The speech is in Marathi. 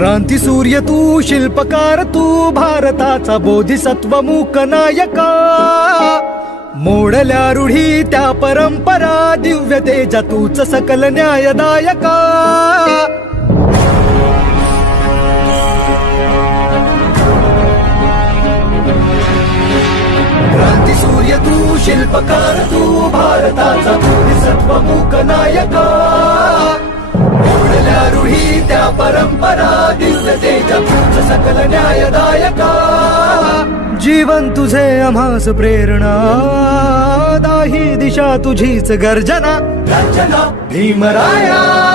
क्रांती सूर्य तू, शिल्पकार तू, भारताचा बोधिसत्व मूक नायका. मोडल्या रूढी त्या परंपरा, दिव्य तेजा तूच सकल न्यायदायका. क्रांती सूर्य तू, शिल्पकार तू, भारताचा बोधिसत्व मूक नायका. मोडल्या रूढी त्या परंपरा, दिव्य तेजा तूच सकल न्यायदायका. जीवन तुझे आम्हास प्रेरणा, दाही दिशा तुझीच गर्जना. भीमराया